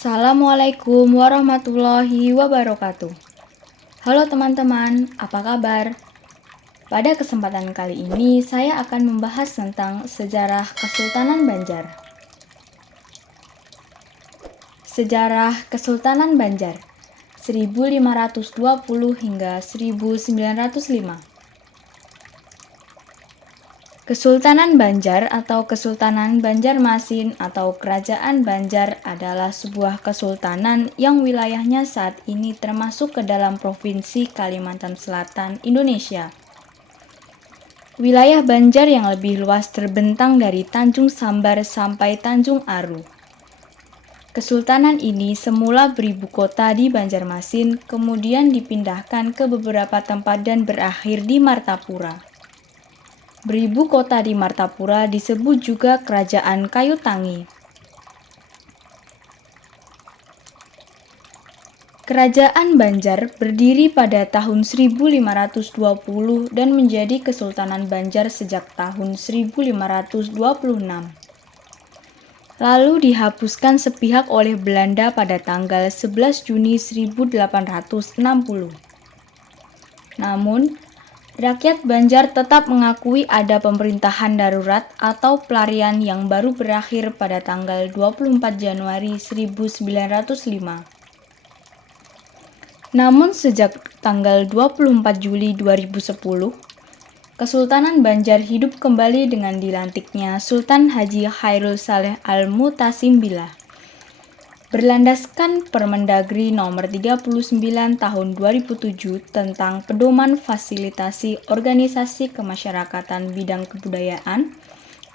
Assalamualaikum warahmatullahi wabarakatuh. Halo teman-teman, apa kabar? Pada kesempatan kali ini saya akan membahas tentang sejarah Kesultanan Banjar. Sejarah Kesultanan Banjar 1520 hingga 1905. Kesultanan Banjar atau Kesultanan Banjarmasin atau Kerajaan Banjar adalah sebuah kesultanan yang wilayahnya saat ini termasuk ke dalam Provinsi Kalimantan Selatan, Indonesia. Wilayah Banjar yang lebih luas terbentang dari Tanjung Sambar sampai Tanjung Aru. Kesultanan ini semula beribu kota di Banjarmasin, kemudian dipindahkan ke beberapa tempat dan berakhir di Martapura. Beribu kota di Martapura disebut juga Kerajaan Kayu Tangi. Kerajaan Banjar berdiri pada tahun 1520 dan menjadi Kesultanan Banjar sejak tahun 1526. Lalu dihapuskan sepihak oleh Belanda pada tanggal 11 Juni 1860. Namun, rakyat Banjar tetap mengakui ada pemerintahan darurat atau pelarian yang baru berakhir pada tanggal 24 Januari 1905. Namun sejak tanggal 24 Juli 2010, Kesultanan Banjar hidup kembali dengan dilantiknya Sultan Haji Khairul Saleh Al-Mutasim Billah. Berlandaskan Permendagri Nomor 39 Tahun 2007 tentang pedoman fasilitasi organisasi kemasyarakatan bidang kebudayaan,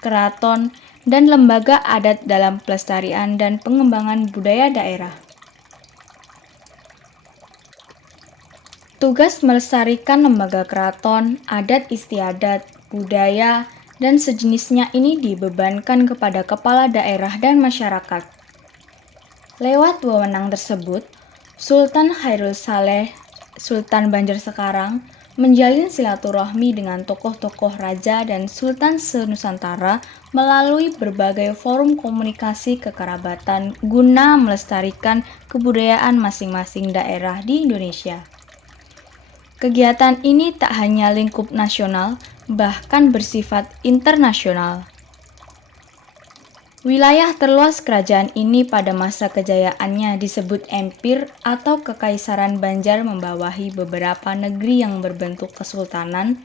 keraton, dan lembaga adat dalam pelestarian dan pengembangan budaya daerah. Tugas melestarikan lembaga keraton, adat istiadat, budaya, dan sejenisnya ini dibebankan kepada kepala daerah dan masyarakat. Lewat wewenang tersebut, Sultan Khairul Saleh, Sultan Banjar sekarang, menjalin silaturahmi dengan tokoh-tokoh raja dan sultan se-Nusantara melalui berbagai forum komunikasi kekerabatan guna melestarikan kebudayaan masing-masing daerah di Indonesia. Kegiatan ini tak hanya lingkup nasional, bahkan bersifat internasional. Wilayah terluas kerajaan ini pada masa kejayaannya disebut Empire atau Kekaisaran Banjar membawahi beberapa negeri yang berbentuk kesultanan,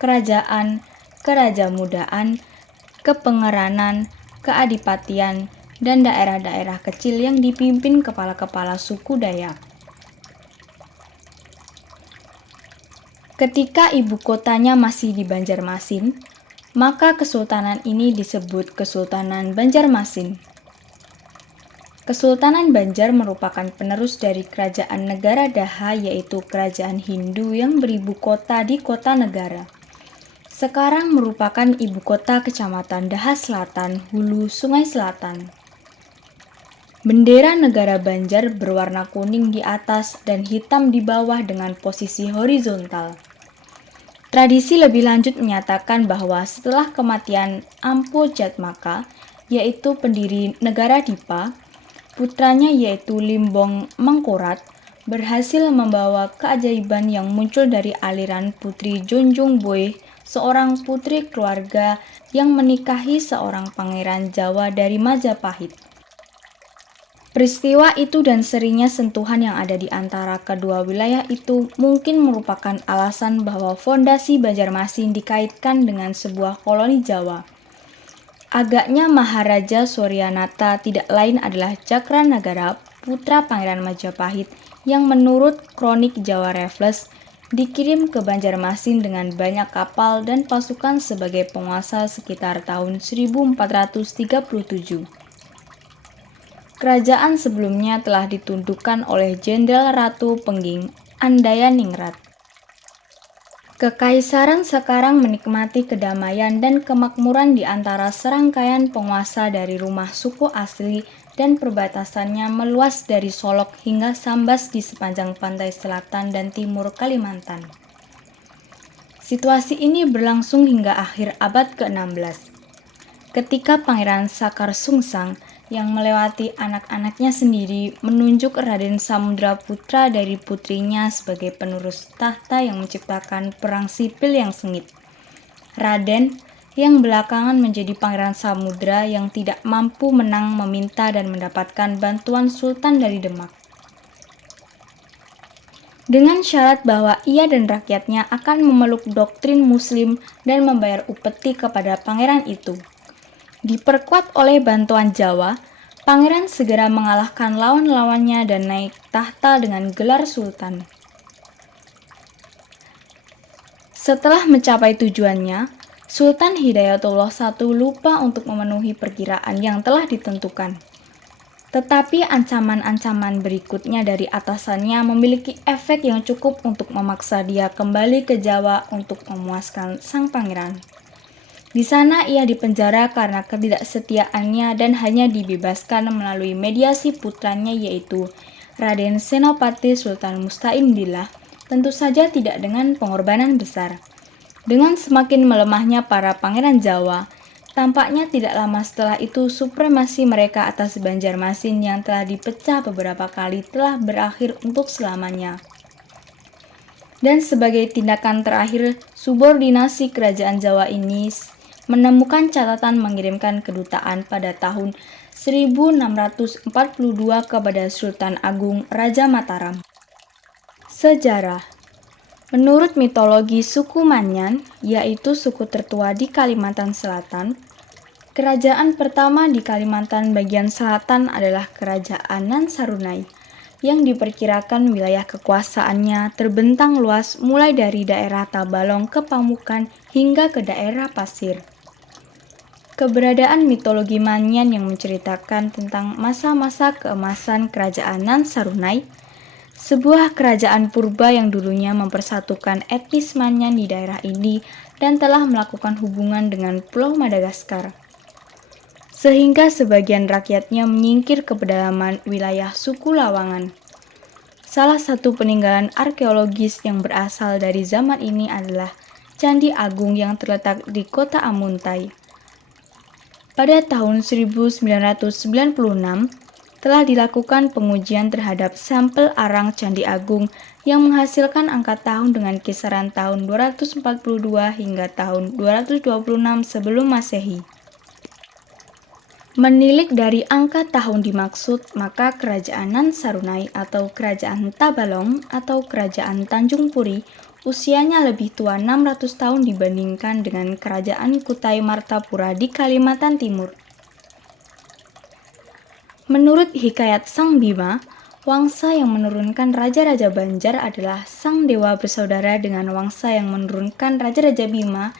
kerajaan, kerajamudaan, kepengeranan, keadipatian, dan daerah-daerah kecil yang dipimpin kepala-kepala suku Dayak. Ketika ibu kotanya masih di Banjarmasin, maka kesultanan ini disebut Kesultanan Banjarmasin. Kesultanan Banjar merupakan penerus dari kerajaan negara Daha, yaitu kerajaan Hindu yang beribu kota di Kota Negara. Sekarang merupakan ibu kota Kecamatan Daha Selatan, Hulu Sungai Selatan. Bendera negara Banjar berwarna kuning di atas dan hitam di bawah dengan posisi horizontal. Tradisi lebih lanjut menyatakan bahwa setelah kematian Ampo Jatmaka, yaitu pendiri negara Dipa, putranya yaitu Limbong Mangkorat, berhasil membawa keajaiban yang muncul dari aliran Putri Jonjong Boeh, seorang putri keluarga yang menikahi seorang pangeran Jawa dari Majapahit. Peristiwa itu dan seringnya sentuhan yang ada di antara kedua wilayah itu mungkin merupakan alasan bahwa fondasi Banjarmasin dikaitkan dengan sebuah koloni Jawa. Agaknya Maharaja Suryanata tidak lain adalah Cakranagara, putra Pangeran Majapahit, yang menurut kronik Jawa Raffles dikirim ke Banjarmasin dengan banyak kapal dan pasukan sebagai penguasa sekitar tahun 1437. Kerajaan sebelumnya telah ditundukkan oleh Jenderal Ratu Pengging, Andayaningrat. Kekaisaran sekarang menikmati kedamaian dan kemakmuran di antara serangkaian penguasa dari rumah suku asli dan perbatasannya meluas dari Solok hingga Sambas di sepanjang pantai selatan dan timur Kalimantan. Situasi ini berlangsung hingga akhir abad ke-16. Ketika Pangeran Sakar Sungsang yang melewati anak-anaknya sendiri menunjuk Raden Samudra putra dari putrinya sebagai penerus tahta yang menciptakan perang sipil yang sengit. Raden yang belakangan menjadi Pangeran Samudra yang tidak mampu menang meminta dan mendapatkan bantuan Sultan dari Demak. Dengan syarat bahwa ia dan rakyatnya akan memeluk doktrin Muslim dan membayar upeti kepada pangeran itu. Diperkuat oleh bantuan Jawa, pangeran segera mengalahkan lawan-lawannya dan naik tahta dengan gelar sultan. Setelah mencapai tujuannya, Sultan Hidayatullah I lupa untuk memenuhi perkiraan yang telah ditentukan. Tetapi ancaman-ancaman berikutnya dari atasannya memiliki efek yang cukup untuk memaksa dia kembali ke Jawa untuk memuaskan sang pangeran. Di sana ia dipenjara karena ketidaksetiaannya dan hanya dibebaskan melalui mediasi putranya yaitu Raden Senopati Sultan Musta'in Billah, tentu saja tidak dengan pengorbanan besar. Dengan semakin melemahnya para pangeran Jawa, tampaknya tidak lama setelah itu supremasi mereka atas Banjarmasin yang telah dipecah beberapa kali telah berakhir untuk selamanya. Dan sebagai tindakan terakhir, subordinasi kerajaan Jawa ini menemukan catatan mengirimkan kedutaan pada tahun 1642 kepada Sultan Agung Raja Mataram. Sejarah. Menurut mitologi suku Manyan, yaitu suku tertua di Kalimantan Selatan, kerajaan pertama di Kalimantan bagian selatan adalah Kerajaan Nan Sarunai, yang diperkirakan wilayah kekuasaannya terbentang luas mulai dari daerah Tabalong ke Pamukan hingga ke daerah Pasir. Keberadaan mitologi Manyan yang menceritakan tentang masa-masa keemasan Kerajaan Nan Sarunai, sebuah kerajaan purba yang dulunya mempersatukan etnis Manyan di daerah ini dan telah melakukan hubungan dengan Pulau Madagaskar, sehingga sebagian rakyatnya menyingkir ke pedalaman wilayah suku Lawangan. Salah satu peninggalan arkeologis yang berasal dari zaman ini adalah Candi Agung yang terletak di kota Amuntai. Pada tahun 1996, telah dilakukan pengujian terhadap sampel arang Candi Agung yang menghasilkan angka tahun dengan kisaran tahun 242 hingga tahun 226 sebelum Masehi. Menilik dari angka tahun dimaksud, maka Kerajaan Nan Sarunai atau Kerajaan Tabalong atau Kerajaan Tanjung Puri usianya lebih tua 600 tahun dibandingkan dengan Kerajaan Kutai Martapura di Kalimantan Timur. Menurut hikayat Sang Bima, wangsa yang menurunkan Raja-Raja Banjar adalah Sang Dewa bersaudara dengan wangsa yang menurunkan Raja-Raja Bima,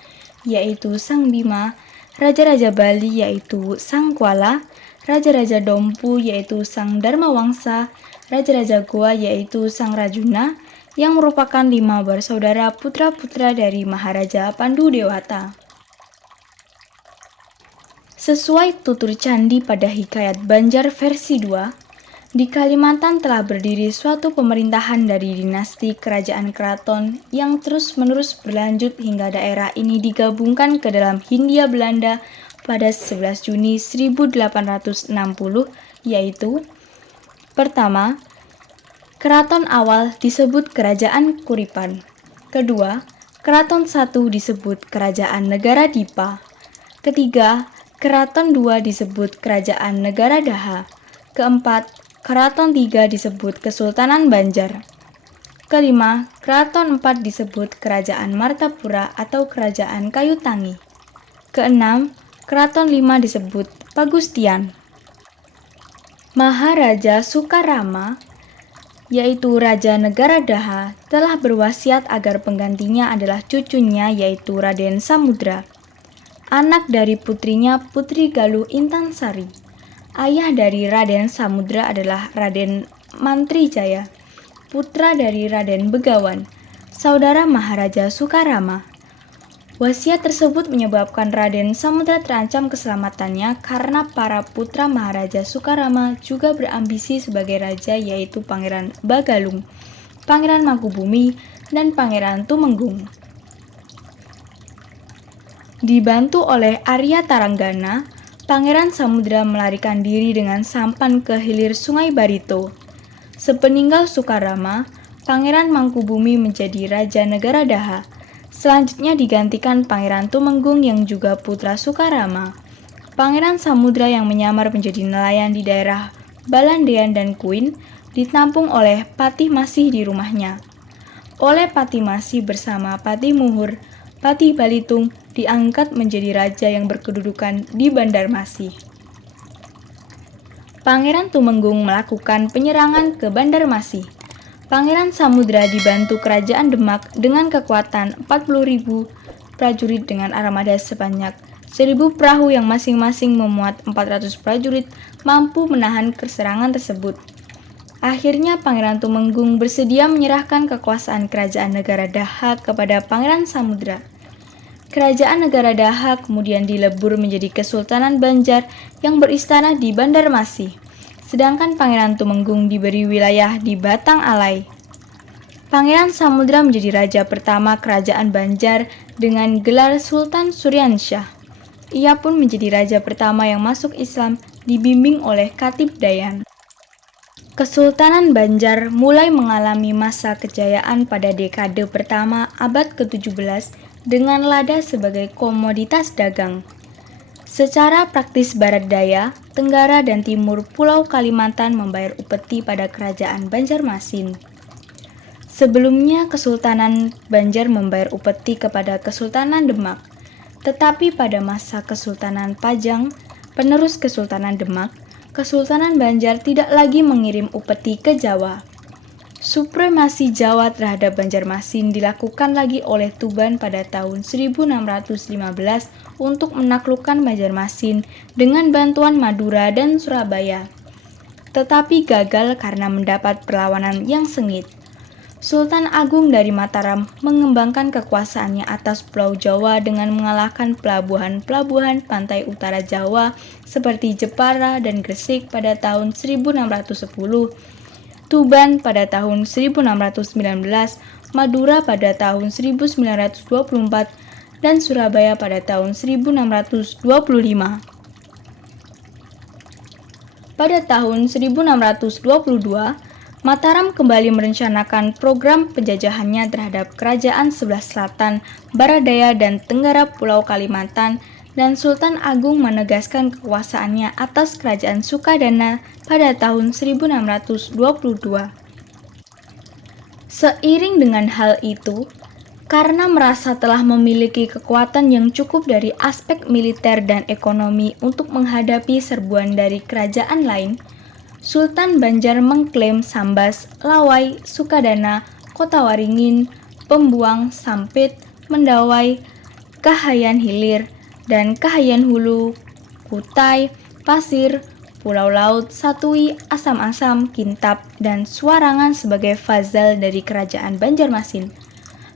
yaitu Sang Bima, Raja-Raja Bali yaitu Sang Kuala, Raja-Raja Dompu yaitu Sang Dharma Wangsa, Raja-Raja Goa yaitu Sang Rajuna, yang merupakan 5 bersaudara putra-putra dari Maharaja Pandu Dewata. Sesuai tutur candi pada hikayat Banjar versi 2, di Kalimantan telah berdiri suatu pemerintahan dari dinasti kerajaan keraton yang terus-menerus berlanjut hingga daerah ini digabungkan ke dalam Hindia Belanda pada 11 Juni 1860, yaitu: pertama, keraton awal disebut Kerajaan Kuripan. Kedua, keraton 1 disebut Kerajaan Negara Dipa. Ketiga, keraton 2 disebut Kerajaan Negara Daha. Keempat, keraton 3 disebut Kesultanan Banjar. Kelima, keraton 4 disebut Kerajaan Martapura atau Kerajaan Kayu Tangi. Keenam, keraton 5 disebut Pagustian. Maharaja Sukarama, yaitu Raja Negara Daha, telah berwasiat agar penggantinya adalah cucunya yaitu Raden Samudra, anak dari putrinya Putri Galuh Intansari. Ayah dari Raden Samudra adalah Raden Mantrijaya, putra dari Raden Begawan, saudara Maharaja Sukarama. Wasiat tersebut menyebabkan Raden Samudra terancam keselamatannya karena para putra Maharaja Sukarama juga berambisi sebagai raja yaitu Pangeran Bagalung, Pangeran Mangkubumi, dan Pangeran Tumenggung. Dibantu oleh Arya Taranggana, Pangeran Samudra melarikan diri dengan sampan ke hilir Sungai Barito. Sepeninggal Sukarama, Pangeran Mangkubumi menjadi Raja Negara Daha. Selanjutnya digantikan Pangeran Tumenggung yang juga putra Sukarama. Pangeran Samudra yang menyamar menjadi nelayan di daerah Balandean dan Kuin ditampung oleh Patih Masih di rumahnya. Oleh Patih Masih bersama Patih Muhur, Patih Balitung diangkat menjadi raja yang berkedudukan di Bandarmasih. Pangeran Tumenggung melakukan penyerangan ke Bandarmasih. Pangeran Samudra dibantu Kerajaan Demak dengan kekuatan 40.000 prajurit dengan armada sebanyak 1.000 perahu yang masing-masing memuat 400 prajurit mampu menahan serangan tersebut. Akhirnya Pangeran Tumenggung bersedia menyerahkan kekuasaan Kerajaan Negara Daha kepada Pangeran Samudra. Kerajaan Negara Daha kemudian dilebur menjadi Kesultanan Banjar yang beristana di Bandarmasih, sedangkan Pangeran Tumenggung diberi wilayah di Batang Alai. Pangeran Samudra menjadi raja pertama Kerajaan Banjar dengan gelar Sultan Suryansyah. Ia pun menjadi raja pertama yang masuk Islam dibimbing oleh Khatib Dayan. Kesultanan Banjar mulai mengalami masa kejayaan pada dekade pertama abad ke-17 dengan lada sebagai komoditas dagang. Secara praktis Barat Daya, Tenggara dan Timur Pulau Kalimantan membayar upeti pada Kerajaan Banjarmasin. Sebelumnya Kesultanan Banjar membayar upeti kepada Kesultanan Demak, tetapi pada masa Kesultanan Pajang, penerus Kesultanan Demak, Kesultanan Banjar tidak lagi mengirim upeti ke Jawa. Supremasi Jawa terhadap Banjarmasin dilakukan lagi oleh Tuban pada tahun 1615 untuk menaklukkan Banjarmasin dengan bantuan Madura dan Surabaya, tetapi gagal karena mendapat perlawanan yang sengit. Sultan Agung dari Mataram mengembangkan kekuasaannya atas Pulau Jawa dengan mengalahkan pelabuhan-pelabuhan pantai utara Jawa seperti Jepara dan Gresik pada tahun 1610, Tuban pada tahun 1619, Madura pada tahun 1924, dan Surabaya pada tahun 1625. Pada tahun 1622, Mataram kembali merencanakan program penjajahannya terhadap kerajaan sebelah selatan, Barat Daya dan Tenggara Pulau Kalimantan, dan Sultan Agung menegaskan kekuasaannya atas Kerajaan Sukadana pada tahun 1622. Seiring dengan hal itu, karena merasa telah memiliki kekuatan yang cukup dari aspek militer dan ekonomi untuk menghadapi serbuan dari kerajaan lain, Sultan Banjar mengklaim Sambas, Lawai, Sukadana, Kota Waringin, Pembuang, Sampit, Mendawai, Kahayan Hilir, dan Kahayan Hulu, Kutai, Pasir, Pulau Laut, Satui, Asam-Asam, Kintab, dan Suarangan sebagai fazal dari Kerajaan Banjarmasin.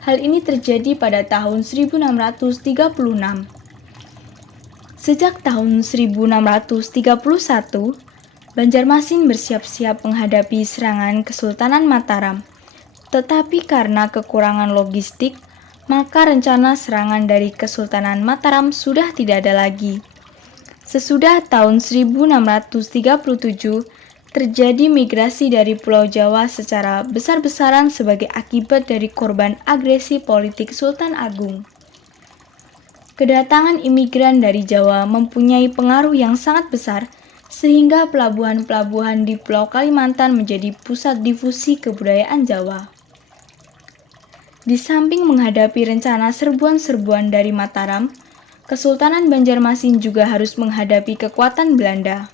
Hal ini terjadi pada tahun 1636. Sejak tahun 1631, Banjarmasin bersiap-siap menghadapi serangan Kesultanan Mataram. Tetapi karena kekurangan logistik, maka rencana serangan dari Kesultanan Mataram sudah tidak ada lagi. Sesudah tahun 1637, terjadi migrasi dari Pulau Jawa secara besar-besaran sebagai akibat dari korban agresi politik Sultan Agung. Kedatangan imigran dari Jawa mempunyai pengaruh yang sangat besar, sehingga pelabuhan-pelabuhan di Pulau Kalimantan menjadi pusat difusi kebudayaan Jawa. Di samping menghadapi rencana serbuan-serbuan dari Mataram, Kesultanan Banjarmasin juga harus menghadapi kekuatan Belanda.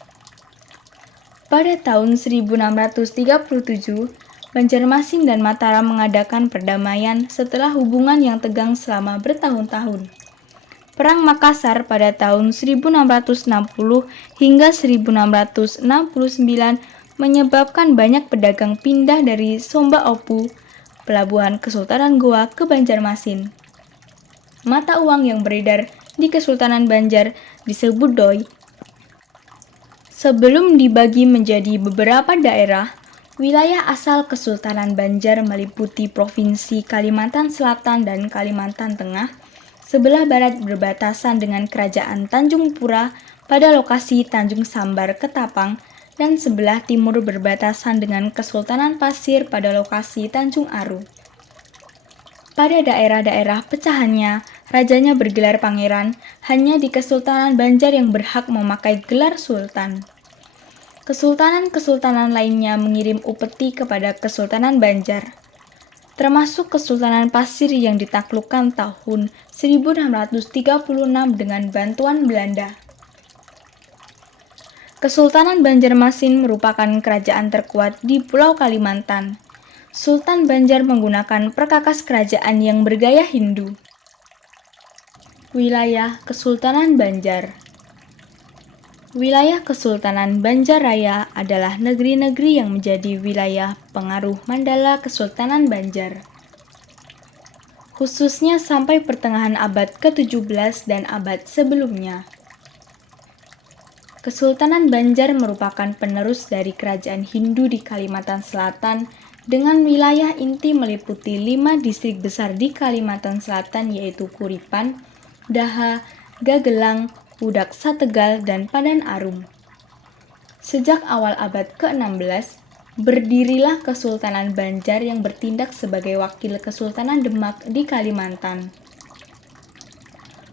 Pada tahun 1637, Banjarmasin dan Mataram mengadakan perdamaian setelah hubungan yang tegang selama bertahun-tahun. Perang Makassar pada tahun 1660 hingga 1669 menyebabkan banyak pedagang pindah dari Somba Opu, pelabuhan Kesultanan Goa, ke Banjarmasin. Mata uang yang beredar di Kesultanan Banjar disebut doi. Sebelum dibagi menjadi beberapa daerah, wilayah asal Kesultanan Banjar meliputi Provinsi Kalimantan Selatan dan Kalimantan Tengah. Sebelah barat berbatasan dengan Kerajaan Tanjung Pura, pada lokasi Tanjung Sambar, Ketapang, dan sebelah timur berbatasan dengan Kesultanan Pasir pada lokasi Tanjung Aru. Pada daerah-daerah pecahannya, rajanya bergelar pangeran, hanya di Kesultanan Banjar yang berhak memakai gelar sultan. Kesultanan-kesultanan lainnya mengirim upeti kepada Kesultanan Banjar, termasuk Kesultanan Pasir yang ditaklukkan tahun 1636 dengan bantuan Belanda. Kesultanan Banjarmasin merupakan kerajaan terkuat di Pulau Kalimantan. Sultan Banjar menggunakan perkakas kerajaan yang bergaya Hindu. Wilayah Kesultanan Banjar. Wilayah Kesultanan Banjarraya adalah negeri-negeri yang menjadi wilayah pengaruh Mandala Kesultanan Banjar, khususnya sampai pertengahan abad ke-17 dan abad sebelumnya. Kesultanan Banjar merupakan penerus dari kerajaan Hindu di Kalimantan Selatan dengan wilayah inti meliputi 5 distrik besar di Kalimantan Selatan yaitu Kuripan, Daha, Gagelang, Udak Sategal, dan Padan Arum. Sejak awal abad ke-16, berdirilah Kesultanan Banjar yang bertindak sebagai wakil Kesultanan Demak di Kalimantan.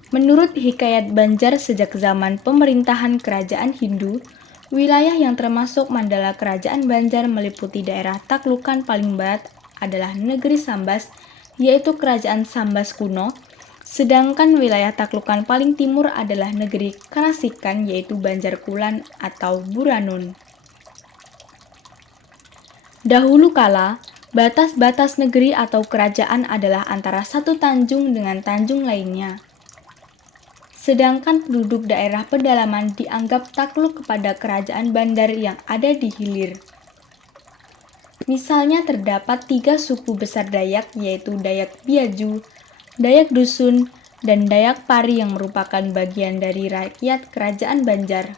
Menurut Hikayat Banjar sejak zaman pemerintahan kerajaan Hindu, wilayah yang termasuk Mandala Kerajaan Banjar meliputi daerah taklukan paling barat adalah negeri Sambas, yaitu Kerajaan Sambas kuno, sedangkan wilayah taklukan paling timur adalah negeri Karasikan, yaitu Banjar Kulan atau Buranun. Dahulu kala, batas-batas negeri atau kerajaan adalah antara satu tanjung dengan tanjung lainnya. Sedangkan penduduk daerah pedalaman dianggap takluk kepada kerajaan bandar yang ada di hilir. Misalnya terdapat 3 suku besar Dayak, yaitu Dayak Biaju, Dayak Dusun, dan Dayak Pari yang merupakan bagian dari rakyat kerajaan Banjar.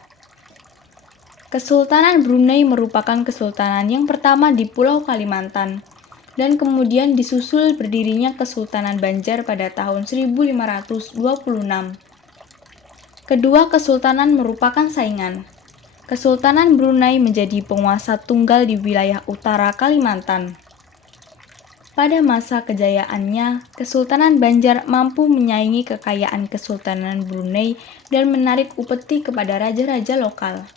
Kesultanan Brunei merupakan kesultanan yang pertama di Pulau Kalimantan, dan kemudian disusul berdirinya Kesultanan Banjar pada tahun 1526. Kedua kesultanan merupakan saingan. Kesultanan Brunei menjadi penguasa tunggal di wilayah utara Kalimantan. Pada masa kejayaannya, Kesultanan Banjar mampu menyaingi kekayaan Kesultanan Brunei dan menarik upeti kepada raja-raja lokal.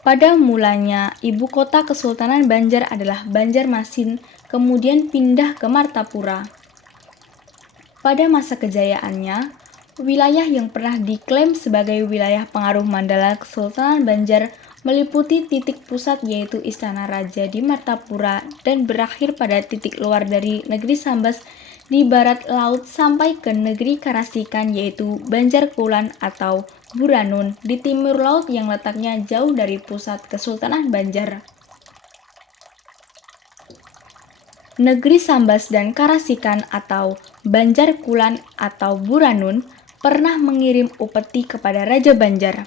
Pada mulanya, ibu kota Kesultanan Banjar adalah Banjarmasin, kemudian pindah ke Martapura. Pada masa kejayaannya, wilayah yang pernah diklaim sebagai wilayah pengaruh Mandala Kesultanan Banjar meliputi titik pusat yaitu Istana Raja di Martapura dan berakhir pada titik luar dari negeri Sambas di barat laut sampai ke negeri Karasikan yaitu Banjar Kulan atau Buranun di timur laut yang letaknya jauh dari pusat Kesultanan Banjar. Negeri Sambas dan Karasikan atau Banjar Kulan atau Buranun pernah mengirim upeti kepada Raja Banjar.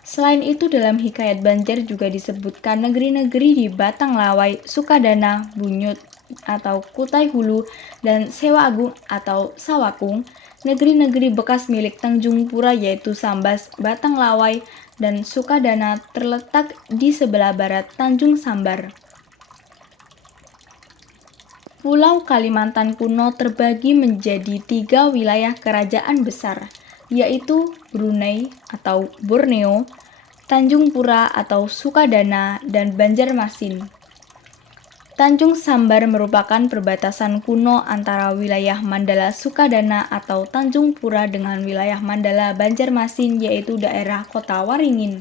Selain itu dalam Hikayat Banjar juga disebutkan negeri-negeri di Batang Lawai, Sukadana, Bunyut atau Kutai Hulu, dan Sewa Agung atau Sawakung, negeri-negeri bekas milik Tanjung Pura yaitu Sambas, Batang Lawai, dan Sukadana terletak di sebelah barat Tanjung Sambar. Pulau Kalimantan kuno terbagi menjadi 3 wilayah kerajaan besar, yaitu Brunei atau Borneo, Tanjung Pura atau Sukadana, dan Banjarmasin. Tanjung Sambar merupakan perbatasan kuno antara wilayah Mandala Sukadana atau Tanjung Pura dengan wilayah Mandala Banjarmasin yaitu daerah Kota Waringin.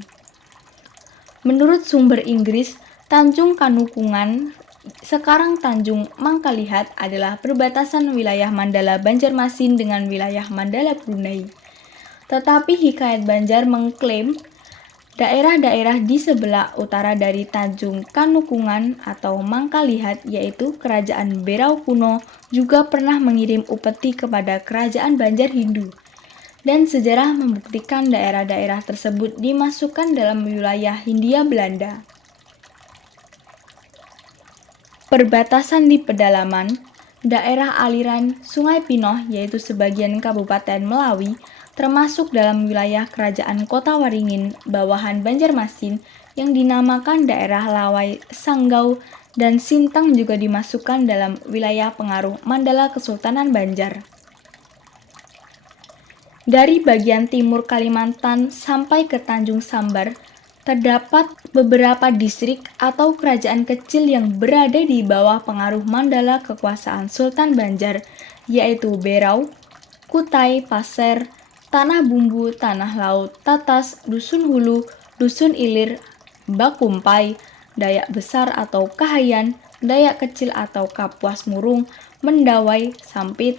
Menurut sumber Inggris, Tanjung Kanukungan sekarang Tanjung Mangkalihat adalah perbatasan wilayah Mandala Banjarmasin dengan wilayah Mandala Brunei. Tetapi Hikayat Banjar mengklaim daerah-daerah di sebelah utara dari Tanjung Kanukungan atau Mangkalihat yaitu Kerajaan Berau kuno juga pernah mengirim upeti kepada Kerajaan Banjar Hindu. Dan sejarah membuktikan daerah-daerah tersebut dimasukkan dalam wilayah Hindia Belanda. Perbatasan di pedalaman, daerah aliran Sungai Pinoh yaitu sebagian Kabupaten Melawi, termasuk dalam wilayah Kerajaan Kota Waringin, bawahan Banjarmasin, yang dinamakan daerah Lawai Sanggau, dan Sintang juga dimasukkan dalam wilayah pengaruh Mandala Kesultanan Banjar. Dari bagian timur Kalimantan sampai ke Tanjung Sambar, terdapat beberapa distrik atau kerajaan kecil yang berada di bawah pengaruh Mandala kekuasaan Sultan Banjar, yaitu Berau, Kutai, Pasir, Tanah Bumbu, Tanah Laut, Tatas, Dusun Hulu, Dusun Ilir, Bakumpai, Dayak Besar atau Kahayan, Dayak Kecil atau Kapuas Murung, Mendawai, Sampit,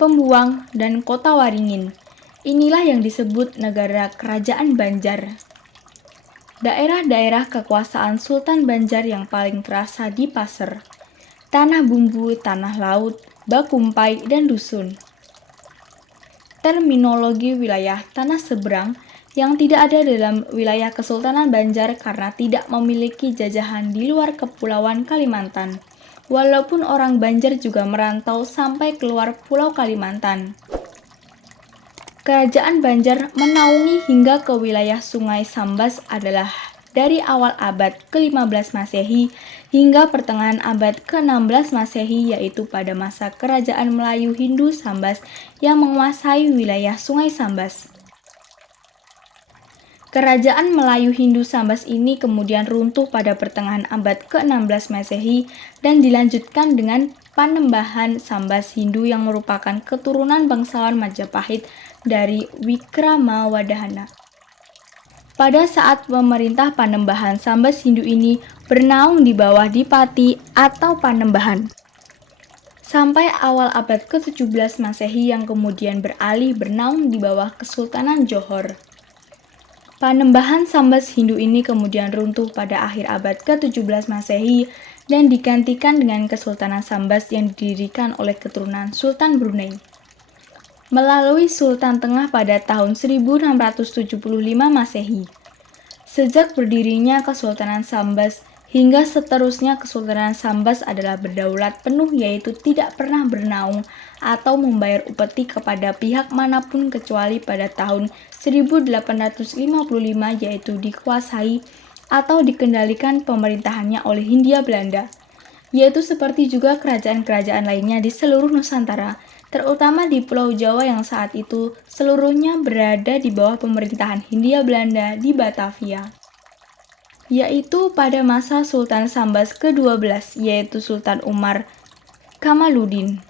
Pembuang, dan Kota Waringin. Inilah yang disebut negara Kerajaan Banjar. Daerah-daerah kekuasaan Sultan Banjar yang paling terasa di Pasir, Tanah Bumbu, Tanah Laut, Bakumpai, dan Dusun. Terminologi wilayah tanah seberang yang tidak ada dalam wilayah Kesultanan Banjar karena tidak memiliki jajahan di luar Kepulauan Kalimantan, walaupun orang Banjar juga merantau sampai keluar Pulau Kalimantan. Kerajaan Banjar menaungi hingga ke wilayah Sungai Sambas adalah dari awal abad ke-15 Masehi hingga pertengahan abad ke-16 Masehi, yaitu pada masa Kerajaan Melayu Hindu Sambas yang menguasai wilayah Sungai Sambas. Kerajaan Melayu Hindu Sambas ini kemudian runtuh pada pertengahan abad ke-16 Masehi dan dilanjutkan dengan Panembahan Sambas Hindu yang merupakan keturunan bangsawan Majapahit dari Wikramawardhana. Pada saat pemerintah Panembahan Sambas Hindu ini bernaung di bawah Dipati atau Panembahan. Sampai awal abad ke-17 Masehi yang kemudian beralih bernaung di bawah Kesultanan Johor. Panembahan Sambas Hindu ini kemudian runtuh pada akhir abad ke-17 Masehi dan digantikan dengan Kesultanan Sambas yang didirikan oleh keturunan Sultan Brunei. Melalui Sultan Tengah pada tahun 1675 Masehi. Sejak berdirinya Kesultanan Sambas hingga seterusnya Kesultanan Sambas adalah berdaulat penuh, yaitu tidak pernah bernaung atau membayar upeti kepada pihak manapun kecuali pada tahun 1855, yaitu dikuasai atau dikendalikan pemerintahannya oleh Hindia Belanda, yaitu seperti juga kerajaan-kerajaan lainnya di seluruh Nusantara, terutama di Pulau Jawa yang saat itu seluruhnya berada di bawah pemerintahan Hindia Belanda di Batavia, yaitu pada masa Sultan Sambas ke-12, yaitu Sultan Umar Kamaluddin.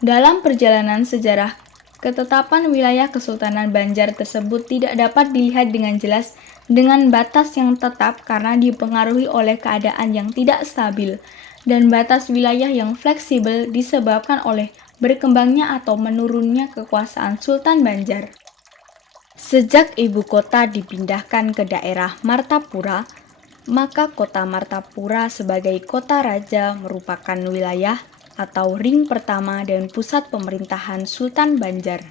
Dalam perjalanan sejarah, ketetapan wilayah Kesultanan Banjar tersebut tidak dapat dilihat dengan jelas dengan batas yang tetap karena dipengaruhi oleh keadaan yang tidak stabil, dan batas wilayah yang fleksibel disebabkan oleh berkembangnya atau menurunnya kekuasaan Sultan Banjar. Sejak ibu kota dipindahkan ke daerah Martapura, maka kota Martapura sebagai kota raja merupakan wilayah atau ring pertama dan pusat pemerintahan Sultan Banjar.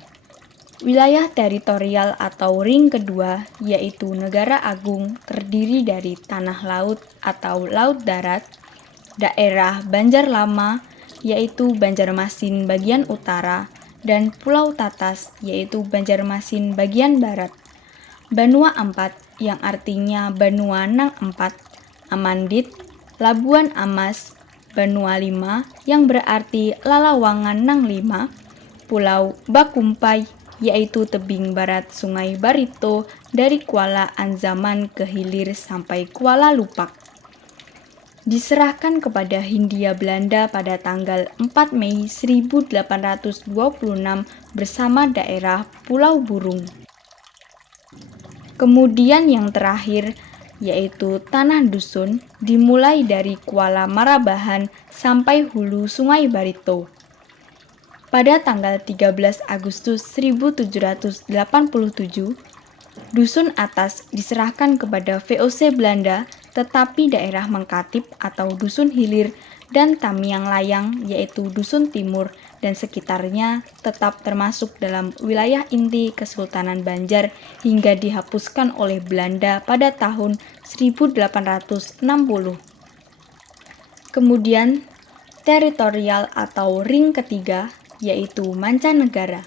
Wilayah teritorial atau ring kedua, yaitu Negara Agung, terdiri dari tanah laut atau laut darat, daerah Banjar Lama, yaitu Banjarmasin bagian utara, dan Pulau Tatas, yaitu Banjarmasin bagian barat. Banua Ampat, yang artinya Banua Nang Empat, Amandit, Labuan Amas, Banua Lima, yang berarti Lalawangan Nang Lima, Pulau Bakumpai, yaitu tebing barat Sungai Barito dari Kuala Anzaman ke hilir sampai Kuala Lupak. Diserahkan kepada Hindia Belanda pada tanggal 4 Mei 1826 bersama daerah Pulau Burung. Kemudian yang terakhir, yaitu Tanah Dusun, dimulai dari Kuala Marabahan sampai hulu Sungai Barito. Pada tanggal 13 Agustus 1787, Dusun Atas diserahkan kepada VOC Belanda, tetapi daerah Mengkatip atau Dusun Hilir dan Tamiang Layang, yaitu Dusun Timur dan sekitarnya, tetap termasuk dalam wilayah inti Kesultanan Banjar hingga dihapuskan oleh Belanda pada tahun 1860. Kemudian, teritorial atau ring ketiga, yaitu mancanegara.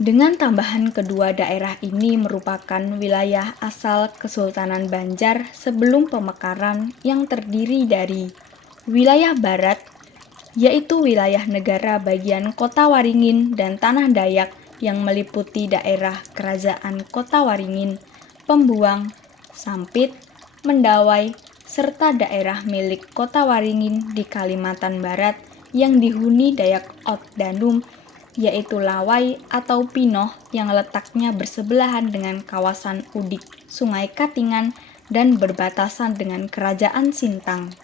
Dengan tambahan kedua daerah ini merupakan wilayah asal Kesultanan Banjar sebelum pemekaran yang terdiri dari wilayah barat, yaitu wilayah negara bagian Kota Waringin dan Tanah Dayak yang meliputi daerah Kerajaan Kota Waringin, Pembuang, Sampit, Mendawai, serta daerah milik Kota Waringin di Kalimantan Barat yang dihuni Dayak Otdanum, yaitu Lawai atau Pinoh yang letaknya bersebelahan dengan kawasan Udik, Sungai Katingan, dan berbatasan dengan Kerajaan Sintang.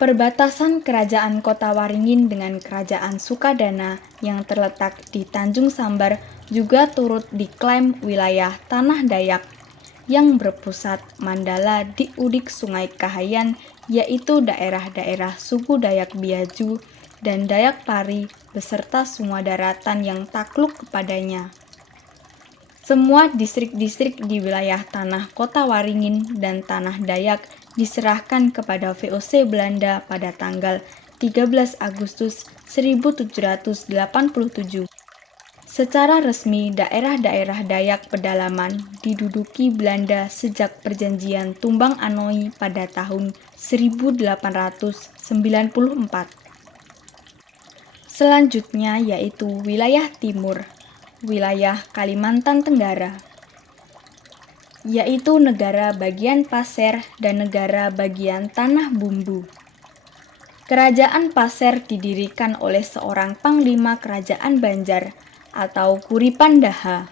Perbatasan Kerajaan Kota Waringin dengan Kerajaan Sukadana yang terletak di Tanjung Sambar juga turut diklaim wilayah Tanah Dayak yang berpusat Mandala di Udik Sungai Kahayan, yaitu daerah-daerah suku Dayak Biaju dan Dayak Pari beserta semua daratan yang takluk kepadanya. Semua distrik-distrik di wilayah tanah Kota Waringin dan Tanah Dayak diserahkan kepada VOC Belanda pada tanggal 13 Agustus 1787. Secara resmi, daerah-daerah Dayak pedalaman diduduki Belanda sejak Perjanjian Tumbang Anoi pada tahun 1894. Selanjutnya yaitu wilayah timur, wilayah Kalimantan Tenggara, yaitu negara bagian Pasir dan negara bagian Tanah Bumbu. Kerajaan Pasir didirikan oleh seorang panglima kerajaan Banjar atau Kuripan Daha,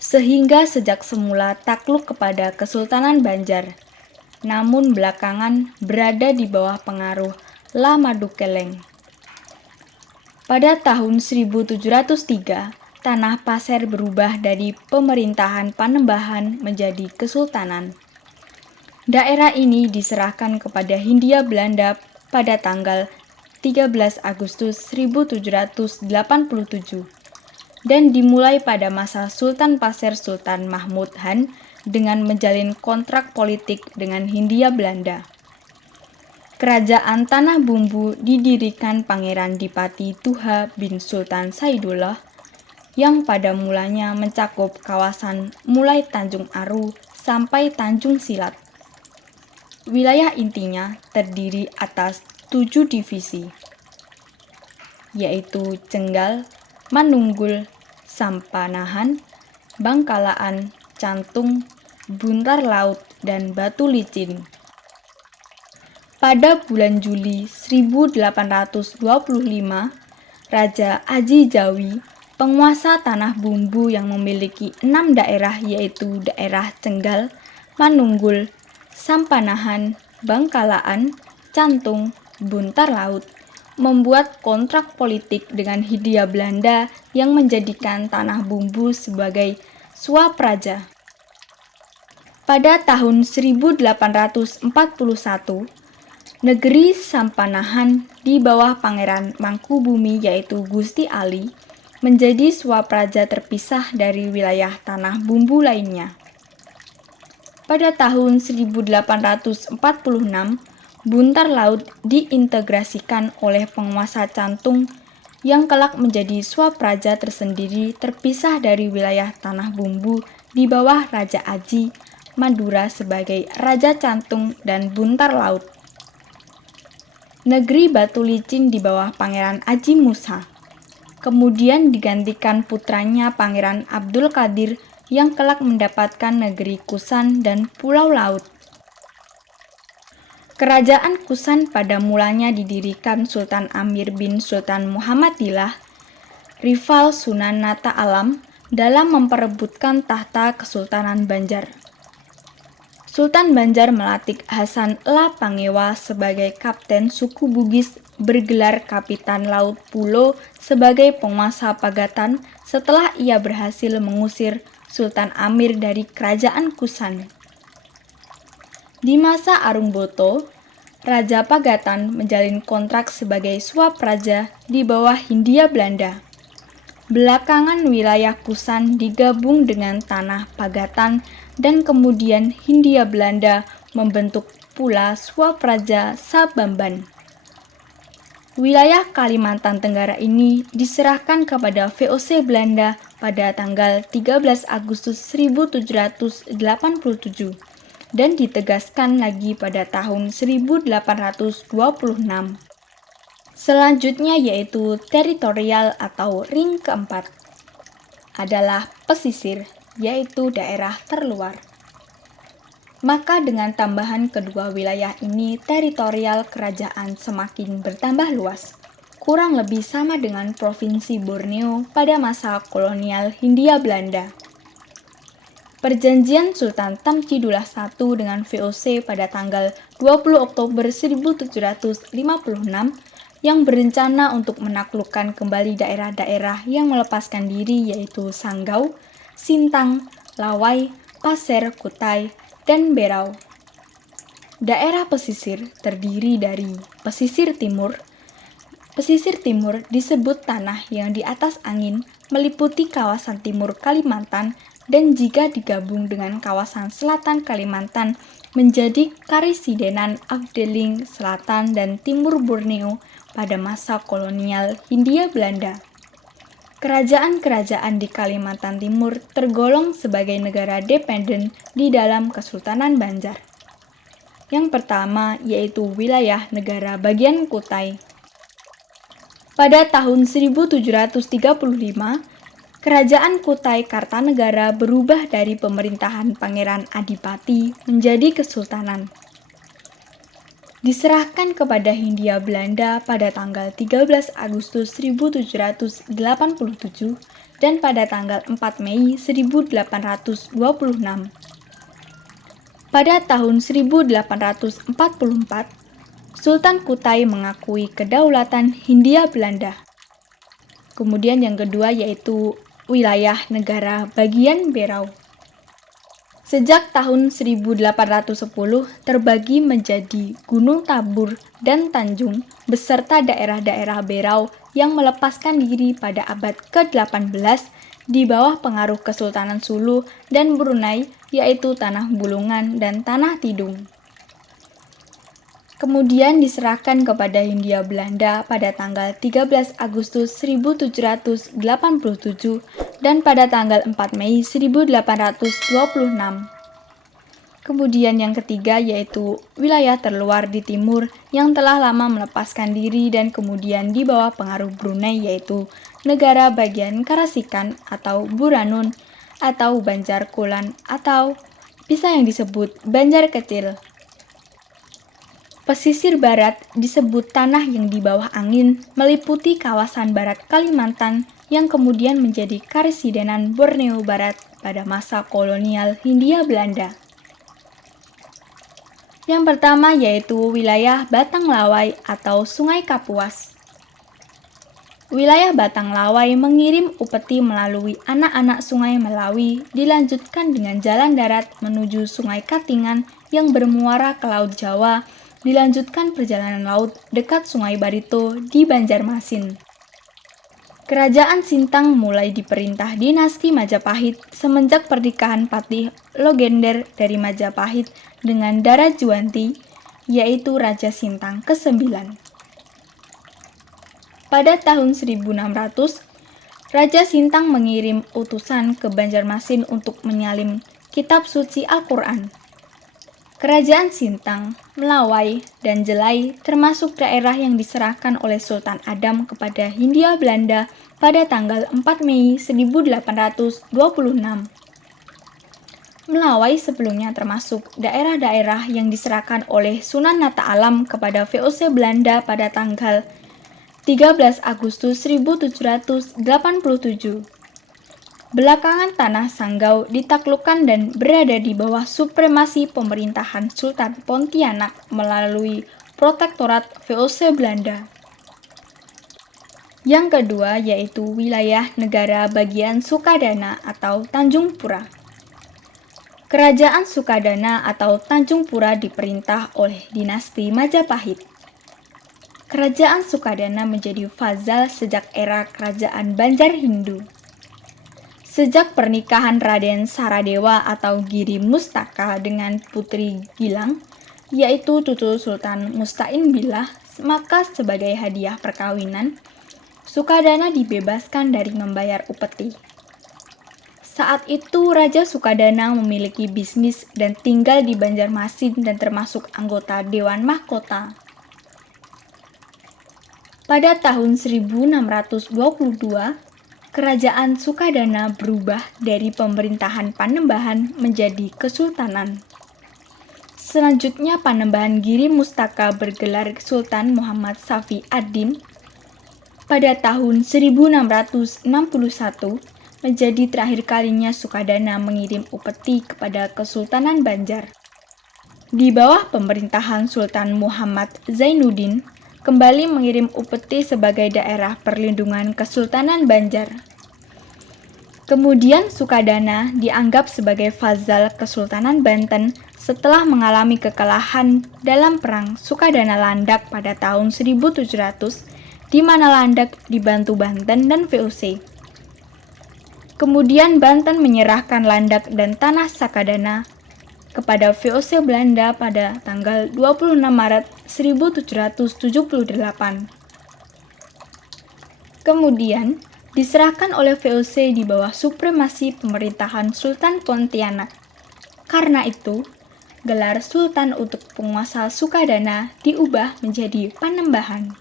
sehingga sejak semula takluk kepada Kesultanan Banjar, namun belakangan berada di bawah pengaruh La Madukeleng. Pada tahun 1703, Tanah Pasir berubah dari pemerintahan Panembahan menjadi kesultanan. Daerah ini diserahkan kepada Hindia Belanda pada tanggal 13 Agustus 1787 dan dimulai pada masa Sultan Pasir Sultan Mahmud Han dengan menjalin kontrak politik dengan Hindia Belanda. Kerajaan Tanah Bumbu didirikan Pangeran Dipati Tuha bin Sultan Saidullah yang pada mulanya mencakup kawasan mulai Tanjung Aru sampai Tanjung Silat. Wilayah intinya terdiri atas 7 divisi, yaitu Cenggal, Manunggul, Sampanahan, Bangkalaan, Cantung, Buntar Laut, dan Batu Licin. Pada bulan Juli 1825, Raja Aji Jawi, penguasa Tanah Bumbu yang memiliki 6 daerah yaitu daerah Cenggal, Manunggul, Sampanahan, Bangkalaan, Cantung, Buntar Laut, membuat kontrak politik dengan Hindia Belanda yang menjadikan Tanah Bumbu sebagai swapraja. Pada tahun 1841, negeri Sampanahan di bawah Pangeran Mangkubumi yaitu Gusti Ali menjadi swapraja terpisah dari wilayah Tanah Bumbu lainnya. Pada tahun 1846, Buntar Laut diintegrasikan oleh penguasa Cantung yang kelak menjadi swapraja tersendiri terpisah dari wilayah Tanah Bumbu di bawah Raja Aji Madura sebagai Raja Cantung dan Buntar Laut. Negeri Batu Licin di bawah Pangeran Aji Musa kemudian digantikan putranya Pangeran Abdul Qadir yang kelak mendapatkan negeri Kusan dan Pulau Laut. Kerajaan Kusan pada mulanya didirikan Sultan Amir bin Sultan Muhammadillah, rival Sunan Nata Alam, dalam memperebutkan tahta Kesultanan Banjar. Sultan Banjar melantik Hasan La Pangewa sebagai kapten suku Bugis bergelar Kapitan Laut Pulo sebagai penguasa Pagatan setelah ia berhasil mengusir Sultan Amir dari kerajaan Kusan. Di masa Arungboto, Raja Pagatan menjalin kontrak sebagai swapraja di bawah Hindia Belanda. Belakangan wilayah Kusan digabung dengan tanah Pagatan dan kemudian Hindia Belanda membentuk pula swapraja Sabamban. Wilayah Kalimantan Tenggara ini diserahkan kepada VOC Belanda pada tanggal 13 Agustus 1787 dan ditegaskan lagi pada tahun 1826. Selanjutnya yaitu teritorial atau ring keempat adalah pesisir, yaitu daerah terluar. Maka dengan tambahan kedua wilayah ini, teritorial kerajaan semakin bertambah luas, kurang lebih sama dengan Provinsi Borneo pada masa kolonial Hindia Belanda. Perjanjian Sultan Tamjidullah I dengan VOC pada tanggal 20 Oktober 1756 yang berencana untuk menaklukkan kembali daerah-daerah yang melepaskan diri yaitu Sanggau, Sintang, Lawai, Pasir, Kutai, dan Berau. Daerah pesisir terdiri dari pesisir timur. Pesisir timur disebut tanah yang di atas angin meliputi kawasan timur Kalimantan dan jika digabung dengan kawasan selatan Kalimantan menjadi Karisidenan Afdeling Selatan dan Timur Borneo pada masa kolonial Hindia Belanda. Kerajaan-kerajaan di Kalimantan Timur tergolong sebagai negara dependen di dalam Kesultanan Banjar. Yang pertama yaitu wilayah negara bagian Kutai. Pada tahun 1735, Kerajaan Kutai Kartanegara berubah dari pemerintahan Pangeran Adipati menjadi kesultanan. Diserahkan kepada Hindia Belanda pada tanggal 13 Agustus 1787 dan pada tanggal 4 Mei 1826. Pada tahun 1844, Sultan Kutai mengakui kedaulatan Hindia Belanda. Kemudian yang kedua yaitu wilayah negara bagian Berau. Sejak tahun 1810 terbagi menjadi Gunung Tabur dan Tanjung beserta daerah-daerah Berau yang melepaskan diri pada abad ke-18 di bawah pengaruh Kesultanan Sulu dan Brunei yaitu Tanah Bulungan dan Tanah Tidung. Kemudian diserahkan kepada Hindia Belanda pada tanggal 13 Agustus 1787 dan pada tanggal 4 Mei 1826. Kemudian yang ketiga yaitu wilayah terluar di timur yang telah lama melepaskan diri dan kemudian di bawah pengaruh Brunei yaitu negara bagian Karasikan atau Buranun atau Banjar Kulon atau bisa yang disebut Banjar Kecil. Pesisir barat disebut tanah yang di bawah angin meliputi kawasan barat Kalimantan yang kemudian menjadi Karisidenan Borneo Barat pada masa kolonial Hindia Belanda. Yang pertama yaitu wilayah Batang Lawai atau Sungai Kapuas. Wilayah Batang Lawai mengirim upeti melalui anak-anak Sungai Melawi dilanjutkan dengan jalan darat menuju Sungai Katingan yang bermuara ke Laut Jawa, dilanjutkan perjalanan laut dekat Sungai Barito di Banjarmasin. Kerajaan Sintang mulai diperintah dinasti Majapahit semenjak pernikahan Patih Logender dari Majapahit dengan Dara Juwanti, yaitu Raja Sintang ke-9. Pada tahun 1600, Raja Sintang mengirim utusan ke Banjarmasin untuk menyalin kitab suci Al-Quran. Kerajaan Sintang, Melawai, dan Jelai termasuk daerah yang diserahkan oleh Sultan Adam kepada Hindia Belanda pada tanggal 4 Mei 1826. Melawai sebelumnya termasuk daerah-daerah yang diserahkan oleh Sunan Nata Alam kepada VOC Belanda pada tanggal 13 Agustus 1787. Belakangan tanah Sanggau ditaklukkan dan berada di bawah supremasi pemerintahan Sultan Pontianak melalui protektorat VOC Belanda. Yang kedua yaitu wilayah negara bagian Sukadana atau Tanjung Pura. Kerajaan Sukadana atau Tanjung Pura diperintah oleh dinasti Majapahit. Kerajaan Sukadana menjadi fazal sejak era kerajaan Banjar Hindu. Sejak pernikahan Raden Saradewa atau Giri Mustaka dengan Putri Gilang, yaitu Tutul Sultan Musta'in Billah Maka sebagai hadiah perkawinan, Sukadana dibebaskan dari membayar upeti. Saat itu Raja Sukadana memiliki bisnis dan tinggal di Banjarmasin dan termasuk anggota Dewan Mahkota. Pada tahun 1622, Kerajaan Sukadana berubah dari pemerintahan Panembahan menjadi Kesultanan. Selanjutnya Panembahan Giri Mustaka bergelar Sultan Muhammad Safi ad-Din. Pada tahun 1661, menjadi terakhir kalinya Sukadana mengirim upeti kepada Kesultanan Banjar. Di bawah pemerintahan Sultan Muhammad Zainuddin, kembali mengirim upeti sebagai daerah perlindungan Kesultanan Banjar. Kemudian Sukadana dianggap sebagai Fazal Kesultanan Banten setelah mengalami kekalahan dalam perang Sukadana Landak pada tahun 1700, di mana Landak dibantu Banten dan VOC. Kemudian Banten menyerahkan Landak dan tanah Sakadana kepada VOC Belanda pada tanggal 26 Maret 1778. Kemudian diserahkan oleh VOC di bawah supremasi pemerintahan Sultan Pontianak. Karena itu, gelar Sultan untuk penguasa Sukadana diubah menjadi Panembahan.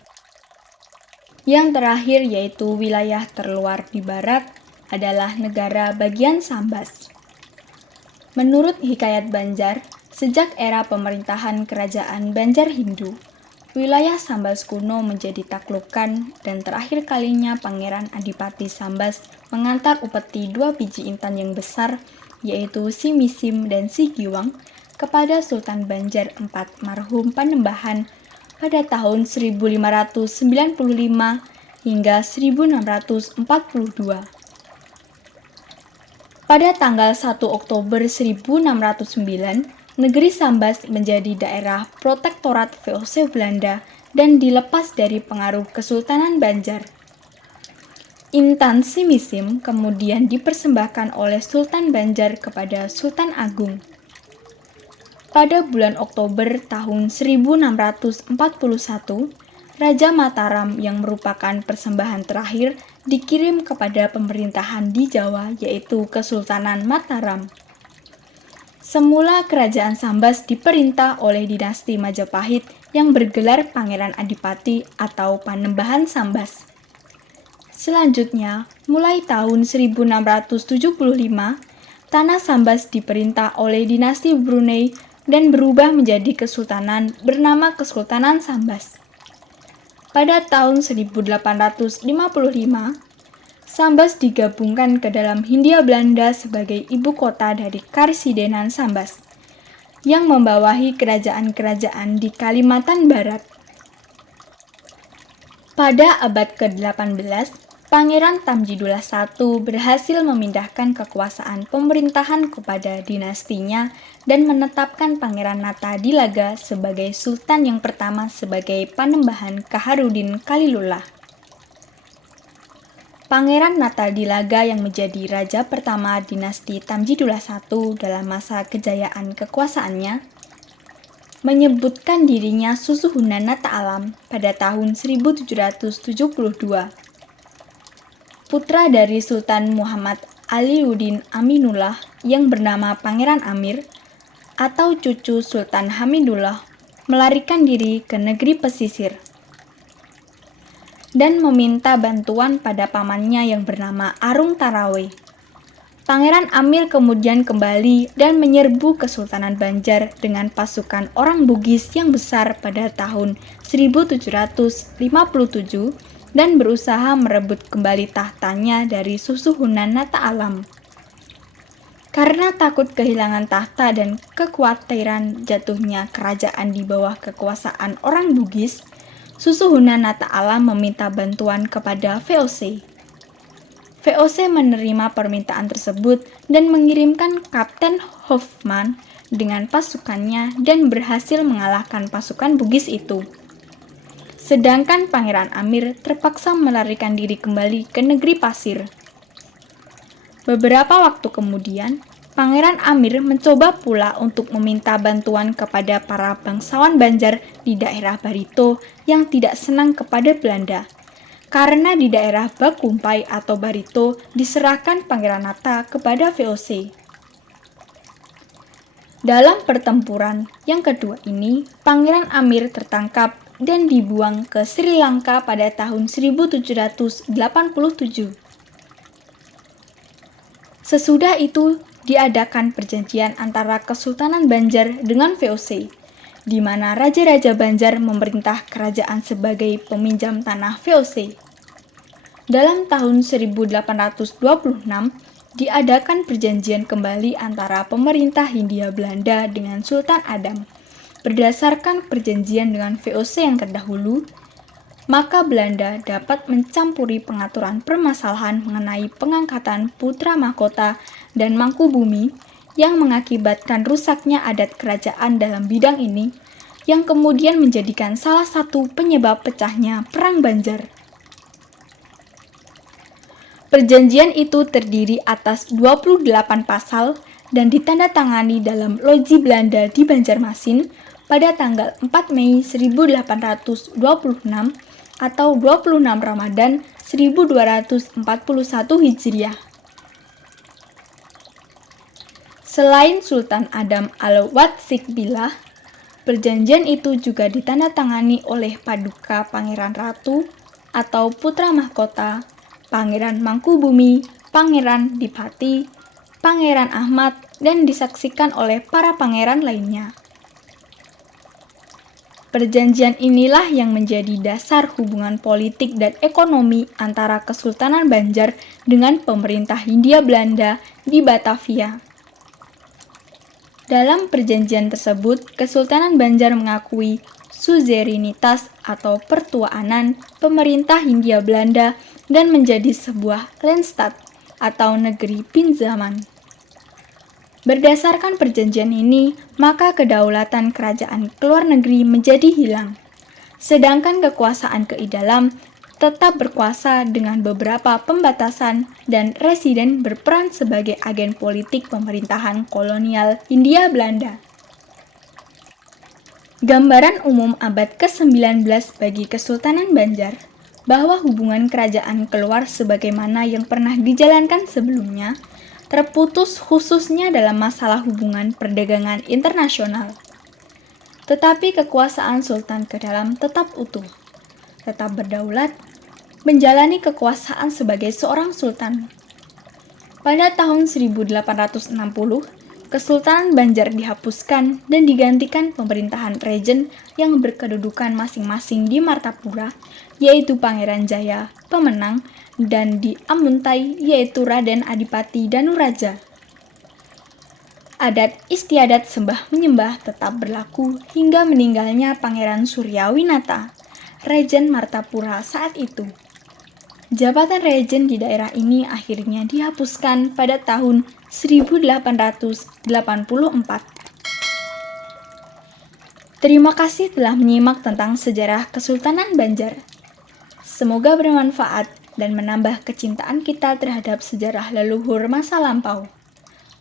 Yang terakhir yaitu wilayah terluar di barat adalah negara bagian Sambas. Menurut Hikayat Banjar, sejak era pemerintahan Kerajaan Banjar Hindu, wilayah Sambas kuno menjadi taklukan dan terakhir kalinya Pangeran Adipati Sambas mengantar upeti 2 biji intan yang besar, yaitu Si Misim dan Si Giwang, kepada Sultan Banjar IV marhum Panembahan pada tahun 1595 hingga 1642. Pada tanggal 1 Oktober 1609, negeri Sambas menjadi daerah protektorat VOC Belanda dan dilepas dari pengaruh Kesultanan Banjar. Intan Si Misim kemudian dipersembahkan oleh Sultan Banjar kepada Sultan Agung. Pada bulan Oktober tahun 1641, Raja Mataram yang merupakan persembahan terakhir dikirim kepada pemerintahan di Jawa, yaitu Kesultanan Mataram. Semula kerajaan Sambas diperintah oleh dinasti Majapahit yang bergelar Pangeran Adipati atau Panembahan Sambas. Selanjutnya, mulai tahun 1675, tanah Sambas diperintah oleh dinasti Brunei dan berubah menjadi kesultanan bernama Kesultanan Sambas. Pada tahun 1855, Sambas digabungkan ke dalam Hindia Belanda sebagai ibu kota dari Karsidenan Sambas, yang membawahi kerajaan-kerajaan di Kalimantan Barat. Pada abad ke-18, Pangeran Tamjidullah I berhasil memindahkan kekuasaan pemerintahan kepada dinastinya dan menetapkan Pangeran Natadilaga sebagai sultan yang pertama sebagai Panembahan Kaharudin Kalilullah. Pangeran Natadilaga yang menjadi raja pertama dinasti Tamjidullah I dalam masa kejayaan kekuasaannya, menyebutkan dirinya Susuhunan Nata Alam pada tahun 1772. Putra dari Sultan Muhammad Aliuddin Aminullah yang bernama Pangeran Amir atau cucu Sultan Hamidullah melarikan diri ke negeri pesisir dan meminta bantuan pada pamannya yang bernama Arung Tarawe. Pangeran Amir kemudian kembali dan menyerbu Kesultanan Banjar dengan pasukan orang Bugis yang besar pada tahun 1757 dan berusaha merebut kembali tahtanya dari Susuhunan Nata Alam. Karena takut kehilangan tahta dan kekhawatiran jatuhnya kerajaan di bawah kekuasaan orang Bugis, Susuhunan Nata Alam meminta bantuan kepada VOC. VOC menerima permintaan tersebut dan mengirimkan Kapten Hoffman dengan pasukannya dan berhasil mengalahkan pasukan Bugis itu. Sedangkan Pangeran Amir terpaksa melarikan diri kembali ke negeri pasir. Beberapa waktu kemudian, Pangeran Amir mencoba pula untuk meminta bantuan kepada para bangsawan Banjar di daerah Barito yang tidak senang kepada Belanda. Karena di daerah Bakumpai atau Barito diserahkan Pangeran Nata kepada VOC. Dalam pertempuran yang kedua ini, Pangeran Amir tertangkap dan dibuang ke Sri Lanka pada tahun 1787. Sesudah itu diadakan perjanjian antara Kesultanan Banjar dengan VOC, di mana Raja-Raja Banjar memerintah kerajaan sebagai peminjam tanah VOC. Dalam tahun 1826, diadakan perjanjian kembali antara pemerintah Hindia Belanda dengan Sultan Adam. Berdasarkan perjanjian dengan VOC yang terdahulu, maka Belanda dapat mencampuri pengaturan permasalahan mengenai pengangkatan putra mahkota dan Mangkubumi yang mengakibatkan rusaknya adat kerajaan dalam bidang ini, yang kemudian menjadikan salah satu penyebab pecahnya Perang Banjar. Perjanjian itu terdiri atas 28 pasal dan ditandatangani dalam Loji Belanda di Banjarmasin pada tanggal 4 Mei 1826 atau 26 Ramadan 1241 Hijriah. Selain Sultan Adam al-Watsiqbillah, perjanjian itu juga ditandatangani oleh Paduka Pangeran Ratu atau Putra Mahkota, Pangeran Mangkubumi, Pangeran Dipati, Pangeran Ahmad, dan disaksikan oleh para pangeran lainnya. Perjanjian inilah yang menjadi dasar hubungan politik dan ekonomi antara Kesultanan Banjar dengan pemerintah Hindia Belanda di Batavia. Dalam perjanjian tersebut, Kesultanan Banjar mengakui suzerenitas atau pertuaanan pemerintah Hindia Belanda dan menjadi sebuah Leenstaat atau negeri pinjaman. Berdasarkan perjanjian ini, maka kedaulatan kerajaan ke luar negeri menjadi hilang, sedangkan kekuasaan ke dalam tetap berkuasa dengan beberapa pembatasan dan residen berperan sebagai agen politik pemerintahan kolonial Hindia Belanda. Gambaran umum abad ke-19 bagi Kesultanan Banjar bahwa hubungan kerajaan keluar sebagaimana yang pernah dijalankan sebelumnya terputus khususnya dalam masalah hubungan perdagangan internasional. Tetapi kekuasaan Sultan ke dalam tetap utuh, tetap berdaulat, menjalani kekuasaan sebagai seorang sultan. Pada tahun 1860, Kesultanan Banjar dihapuskan dan digantikan pemerintahan Regen yang berkedudukan masing-masing di Martapura, yaitu Pangeran Jaya, Pemenang, dan di Amuntai, yaitu Raden Adipati Danuraja. Adat istiadat sembah menyembah tetap berlaku hingga meninggalnya Pangeran Suryawinata, Regen Martapura saat itu. Jabatan Regen di daerah ini akhirnya dihapuskan pada tahun 1884. Terima kasih telah menyimak tentang sejarah Kesultanan Banjar. Semoga bermanfaat dan menambah kecintaan kita terhadap sejarah leluhur masa lampau.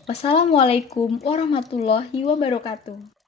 Wassalamualaikum warahmatullahi wabarakatuh.